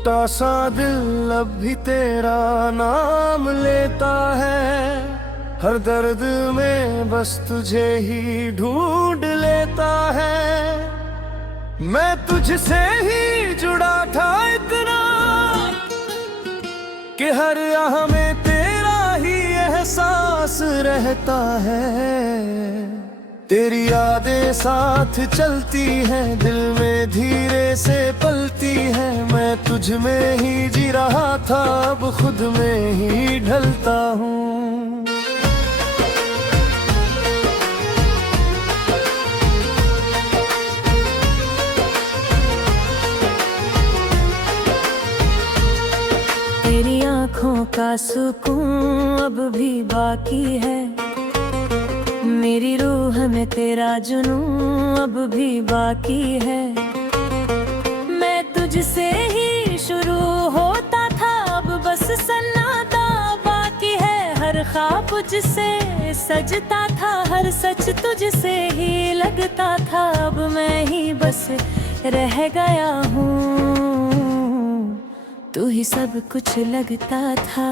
टूटा सा दिल अब भी तेरा नाम लेता है। हर दर्द में बस तुझे ही ढूंढ लेता है। मैं तुझसे ही जुड़ा था इतना कि हर आह में तेरा ही एहसास रहता है। तेरी यादें साथ चलती हैं, दिल में धीरे से पलती हैं। मैं तुझ में ही जी रहा था, अब खुद में ही ढलता हूँ। तेरी आँखों का सुकून अब भी बाकी है। मेरी रूह में तेरा जुनून अब भी बाकी है। मैं तुझसे ही शुरू होता था, अब बस सन्नाटा बाकी है। हर ख्वाब तुझसे सजता था, हर सच तुझसे ही लगता था। अब मैं ही बस रह गया हूँ, तू ही सब कुछ लगता था।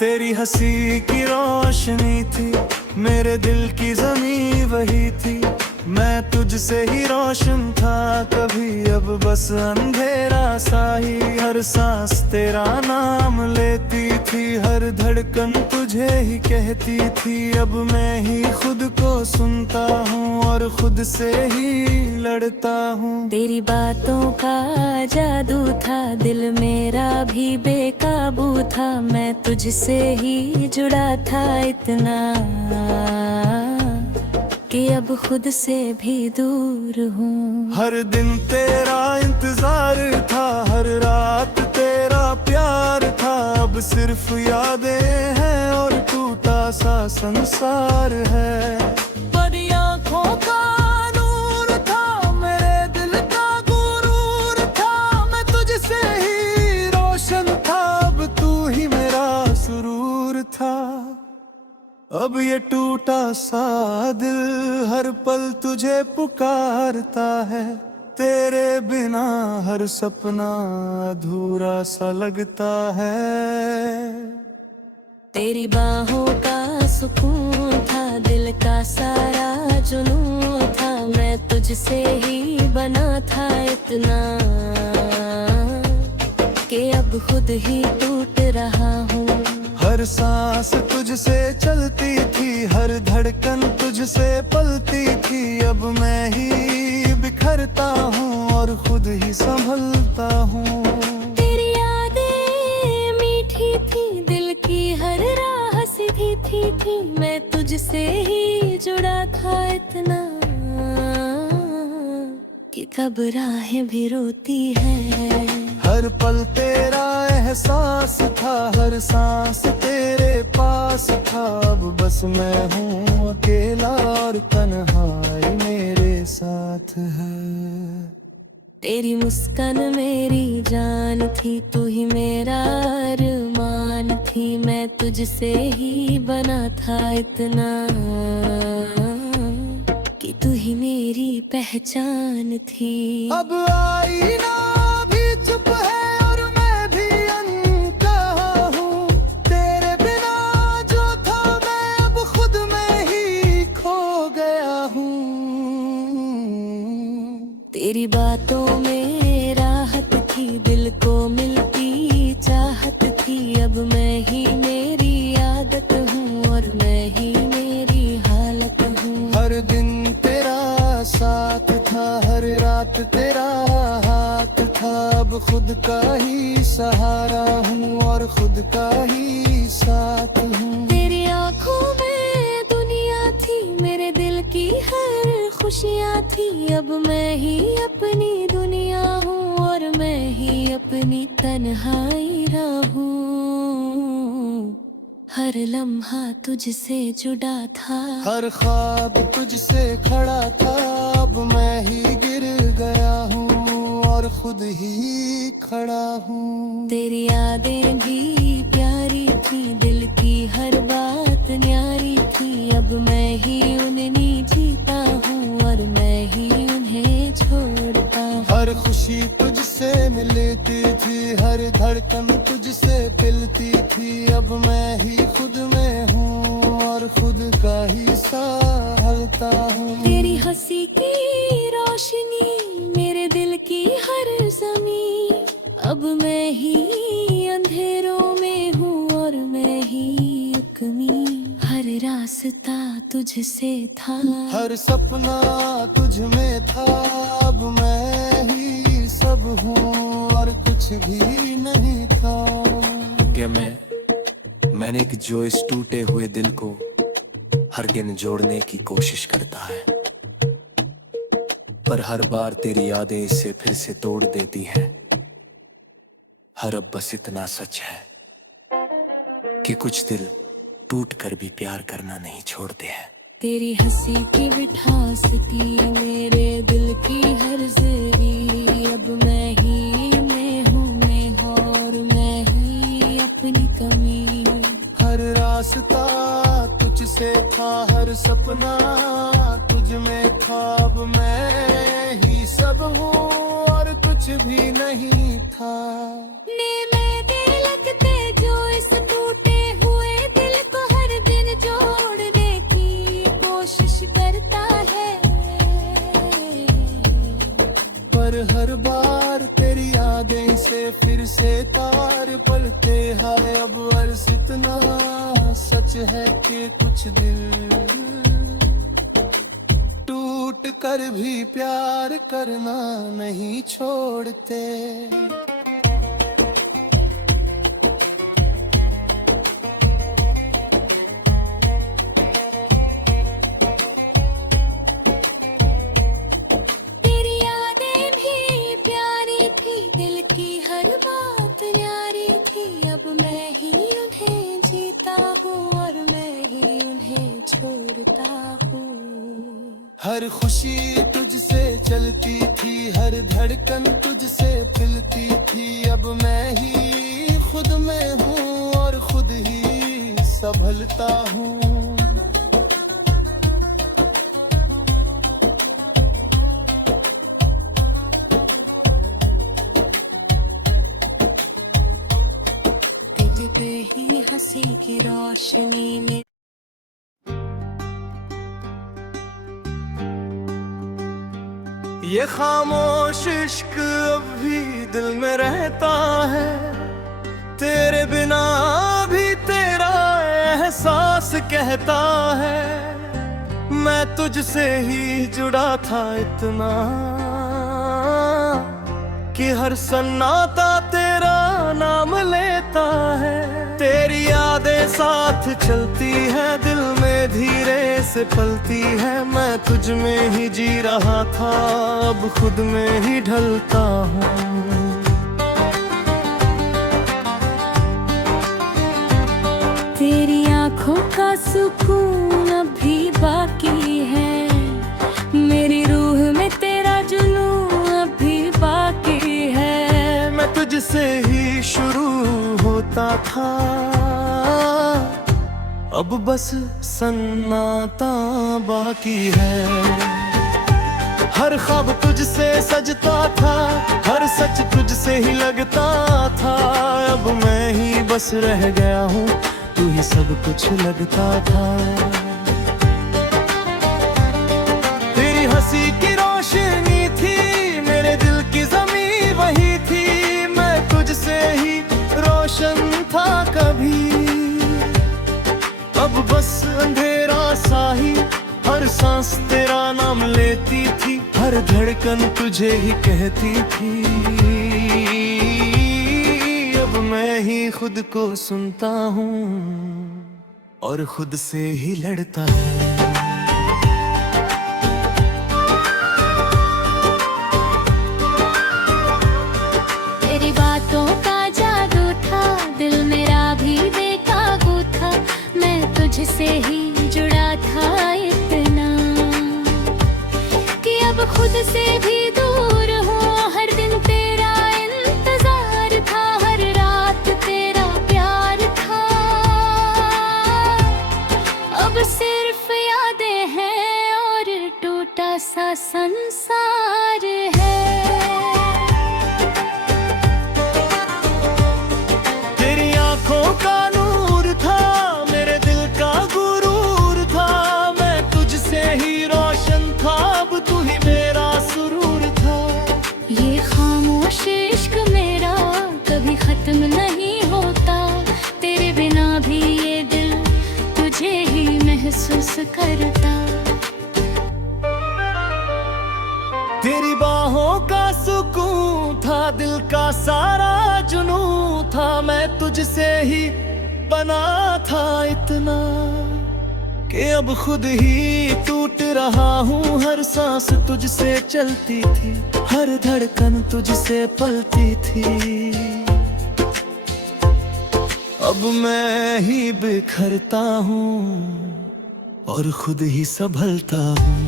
तेरी हंसी की रोशनी थी, मेरे दिल की ज़मीं वही थी। मैं तुझसे ही रोशन था कभी, अब बस अंधेरा सा ही। हर सांस तेरा नाम लेती थी, हर धड़कन तुझे ही कहती थी। अब मैं ही खुद को सुनता हूँ और खुद से ही लड़ता हूँ। तेरी बातों का जादू था, दिल मेरा भी बेकाबू था। मैं तुझसे ही जुड़ा था इतना कि अब खुद से भी दूर हूँ। हर दिन तेरा इंतजार था, हर रात तेरा प्यार था। अब सिर्फ यादें हैं और टूटा सा संसार है। बड़ी आँखों का नूर था, मेरे दिल का गुरूर था। मैं तुझसे ही रोशन था, अब तू ही मेरा सुरूर था। अब ये टूटा सा दिल हर पल तुझे पुकारता है। तेरे बिना हर सपना अधूरा सा लगता है। तेरी बाहों का सुकून था, दिल का सारा जुनून था। मैं तुझसे ही बना था इतना कि अब खुद ही टूट रहा हूँ। हर सांस तुझसे चलती थी, हर धड़कन तुझसे पलती थी। अब मैं ही बिखरता हूँ और खुद ही संभलता हूँ। तेरी यादें मीठी थी, दिल की हर राह सीधी थी। मैं तुझसे ही जुड़ा था इतना कि कब राहें भी रोती है। हर पल तेरा एहसास था, हर सांस तेरे पास था। अब बस मैं हूँ अकेला और तन्हाई मेरे साथ है। तेरी मुस्कान मेरी जान थी, तू ही मेरा अरमान थी। मैं तुझसे ही बना था इतना कि तू ही मेरी पहचान थी। अब आईना भी चुप है और मैं भी अनकहा हूँ। तेरे बिना जो था मैं अब खुद में ही खो गया हूँ। तेरी बातों में राहत थी, दिल को मिलती चाहत थी। अब मैं ही मेरी आदत हूँ और मैं ही मेरी हालत हूँ। हर दिन तेरा साथ था, हर रात तेरा हाथ था। अब खुद का ही सहारा हूँ और खुद का ही साथ हूँ। तेरी आँखों में दुनिया थी, मेरे दिल की हर खुशियाँ थी। अब मैं ही अपनी दुनिया हूँ और मैं ही अपनी तन्हाई रहूँ। हर लम्हा तुझसे जुड़ा था, हर ख्वाब तुझसे खड़ा था। अब मैं ही गिर गया हूँ और खुद ही खड़ा हूँ। तेरी यादें भी प्यारी थी, दिल धड़कन तुझसे पिलती थी, अब मैं ही खुद में हूँ और खुद का ही सहलता हूँ। तेरी हंसी की रोशनी मेरे दिल की हर ज़मीं, अब मैं ही अंधेरों में हूँ और मैं ही उकमी। हर रास्ता तुझसे था, हर सपना तुझ में था, अब मैं ही सब हूँ और कुछ भी नहीं था। क्या मैंने कि जो इस टूटे हुए दिल को हर दिन जोड़ने की कोशिश करता है, पर हर बार तेरी यादें इसे फिर से तोड़ देती हैं। हर अब बस इतना सच है कि कुछ दिल टूट कर भी प्यार करना नहीं छोड़ते हैं। तेरी हंसी की मिठास थी मेरे दिल की हर जरी, अब मैं ही मैं हूँ मैं और मैं ही अपनी कमी। हर रास्ता तुझसे था, हर सपना तुझ में था, अब मैं ही सब हूँ और कुछ भी नहीं था। मेरे लगते जो इस टूटे हुए दिल को हर दिन जोड़ने की कोशिश करता है, पर हर बार तेरी यादें से फिर से तार पलते हैं। अब अर्ज़ इतना सच है कि कुछ दिल टूट कर भी प्यार करना नहीं छोड़ते। तेरी यादें भी प्यारी थी, दिल की हर बात न्यारी थी, अब मैं ही उन्हें जीता हूँ और मैं ही उन्हें छोड़ता हूँ। हर खुशी तुझसे चलती थी, हर धड़कन तुझसे पिलती थी, अब मैं ही खुद में हूँ और खुद ही संभलता हूँ। तुझ पे ही हंसी की रोशनी में ये खामोश इश्क अब भी दिल में रहता है, तेरे बिना भी तेरा एहसास कहता है। मैं तुझसे ही जुड़ा था इतना कि हर सन्नाटा तेरा नाम लेता है। तेरी यादें साथ चलती है, दिल में धीरे से पलती है। मैं तुझ में ही जी रहा था, अब खुद में ही ढलता हूँ। तेरी आंखों का सुकून अब भी बाकी है, मेरी रूह में तेरा जुनून अब भी बाकी है। मैं तुझसे ही शुरू होता था, अब बस सन्नाटा बाकी है। हर ख्वाब तुझसे सजता था, हर सच तुझसे ही लगता था। अब मैं ही बस रह गया हूँ, तू ही सब कुछ लगता था। तेरी हंसी की रोशनी थी, मेरे दिल की ज़मीं वही थी। मैं तुझसे ही रोशन था कभी, अब बस अंधेरा सा ही। हर सांस तेरा नाम लेती थी, हर धड़कन तुझे ही कहती थी। अब मैं ही खुद को सुनता हूँ और खुद से ही लड़ता है। तेरी बातों का जादू था, दिल मेरा भी बेकाबू था। मैं तुझसे ही जुड़ा था इतना कि अब खुद से भी दूर हूँ। हर दिन तेरा इंतजार था, हर रात तेरा प्यार था। अब सिर्फ यादें हैं और टूटा सा संसार है। तुझे ही महसूस करता। तेरी बाहों का सुकून था, दिल का सारा जुनून था, मैं तुझसे ही बना था इतना कि अब खुद ही टूट रहा हूँ। हर सांस तुझसे चलती थी, हर धड़कन तुझसे पलती थी, अब मैं ही बिखरता हूँ और खुद ही संभलता हूँ।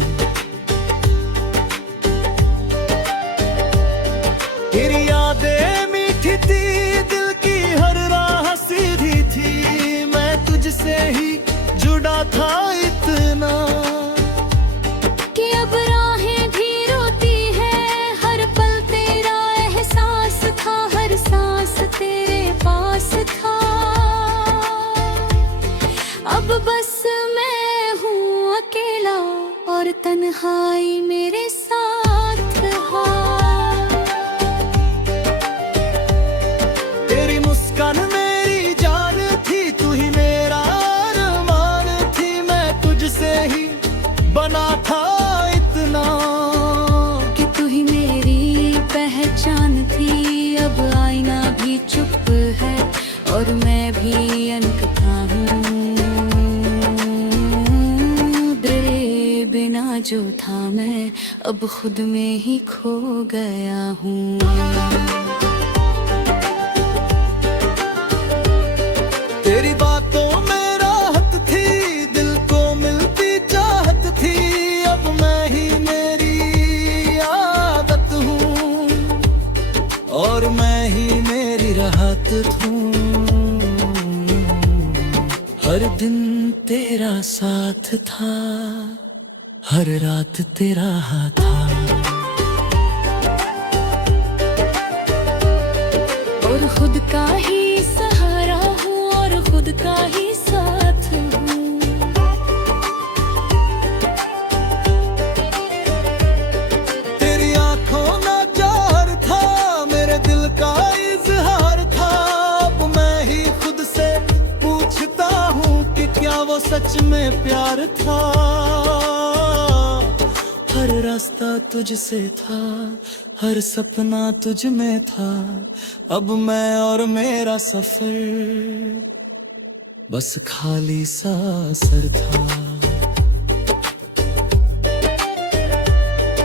तेरी यादें मीठी थी, दिल की हर राह सीधी थी, मैं तुझसे ही जुड़ा था इतना कि अब राहें भी रोती है, हर पल तेरा एहसास था, हर सांस तेरे पास था। अब बस मैं हूँ अकेला और तन्हाई मेरे साथ है। तेरी मुस्कान मेरी जान थी, तू ही मेरा अरमान थी, मैं तुझसे ही बना था इतना कि तू ही मेरी पहचान थी। अब आईना भी चुप है और मैं भी अनकथा हूँ, तेरे बिना जो था मैं अब खुद में ही खो गया हूँ। तेरी बातों में राहत थी, दिल को मिलती चाहत थी, अब मैं ही मेरी आदत हूँ और मैं ही मेरी राहत हूँ। हर दिन तेरा साथ था, हर रात तेरा हाथ था, और खुद का ही सहारा हूँ और खुद का ही साथ हूँ। तेरी आंखों में जार था, मेरे दिल का इजहार था, अब मैं ही खुद से पूछता हूँ कि क्या वो सच में प्यार था। हर रास्ता तुझसे था, हर सपना तुझ में था, अब मैं और मेरा सफर बस खाली सा असर था।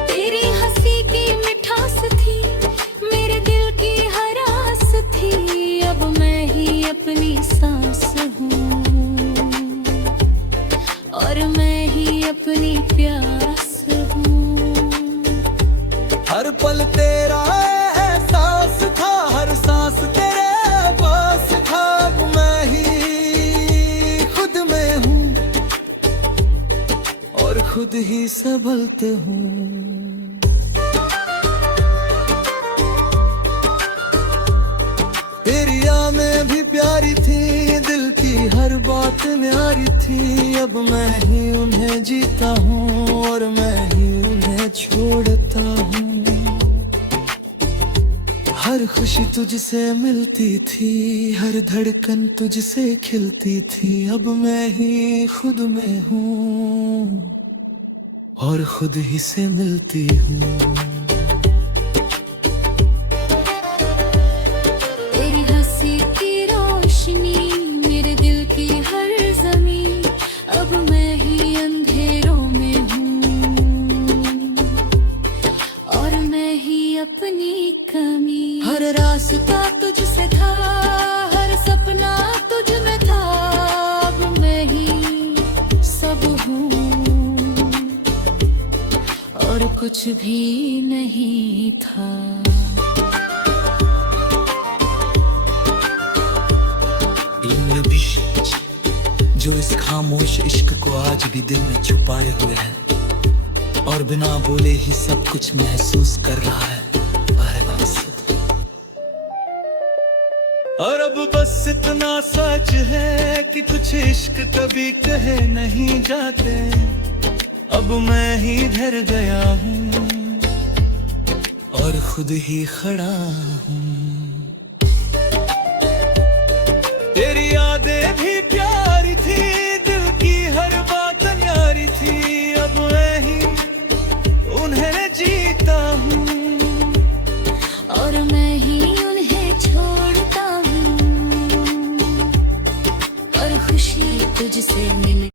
तेरी हंसी की मिठास थी, मेरे दिल की हर आस थी, अब मैं ही अपनी सांस हूँ और मैं ही अपनी प्यास हूँ। हर पल तेरा एहसास था, हर सांस तेरे पास था, अब मैं ही खुद में हूँ और खुद ही संभलते हूँ। तेरी यादें भी प्यारी थी, दिल की हर बात न्यारी थी, अब मैं ही उन्हें जीता हूँ और मैं ही उन्हें छोड़ता हूँ। हर खुशी तुझसे मिलती थी, हर धड़कन तुझसे खिलती थी, अब मैं ही खुद में हूँ और खुद ही से मिलती हूँ। तेरी हंसी की रोशनी, मेरे दिल की हर ज़मीं, अब मैं ही अंधेरों में हूँ और मैं ही अपनी कमी। हर रास्ता तुझसे था, हर सपना तुझ में था, अब मैं ही सब हूँ और कुछ भी नहीं था। ये लबिश जो इस खामोश इश्क को आज भी दिल में छुपाए हुए है और बिना बोले ही सब कुछ महसूस कर रहा है। और अब बस इतना सच है कि कुछ इश्क कभी कहे नहीं जाते, अब मैं ही डर गया हूँ और खुद ही खड़ा हूँ।